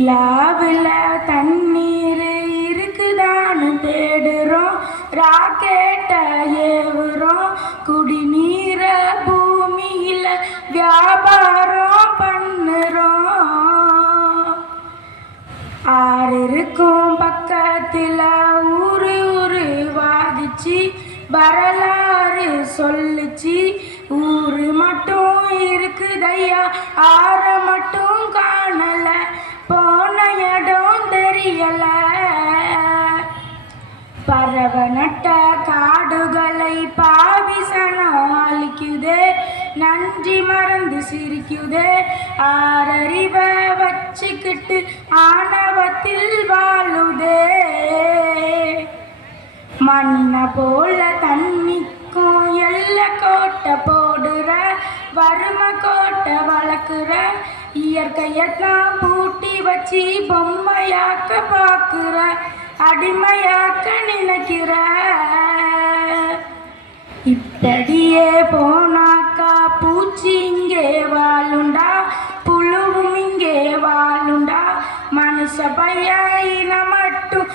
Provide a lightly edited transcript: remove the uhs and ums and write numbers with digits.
நிலாவில் தண்ணீர் இருக்குதான்னு தேடுறோம், ராக்கெட்ட ஏவுறோம், குடிநீர பூமியில வியாபாரம் பண்ணுறோம். ஆறு இருக்கும் பக்கத்தில் ஊரு ஊரு வாதிச்சு வரலாறு சொல்லுச்சு. ஊரு மட்டும் இருக்குதையா, ஆற மட்டும் காணல, போன இடம் தெரியல. பறவ நட்ட காடுகளை பாவிசனம் அழிக்குதே, நன்றி மறந்து சிரிக்குதே. ஆறறிவ வச்சுக்கிட்டு ஆணவத்தில் வாழுதே. மண்ண போல தண்ணிக்கும் எல்ல கோட்டை போடுற, வறுமை கோட்டை வளர்க்குற, இயற்கையத்தான் பூட்டி வச்சு பொம்மையாக்க பார்க்குற, அடிமையாக்க நினைக்கிற. இப்படியே போனாக்கா பூச்சி இங்கே வாழுண்டா, புழுவும் இங்கே வாழுண்டா, மனுஷ பையன மட்டும்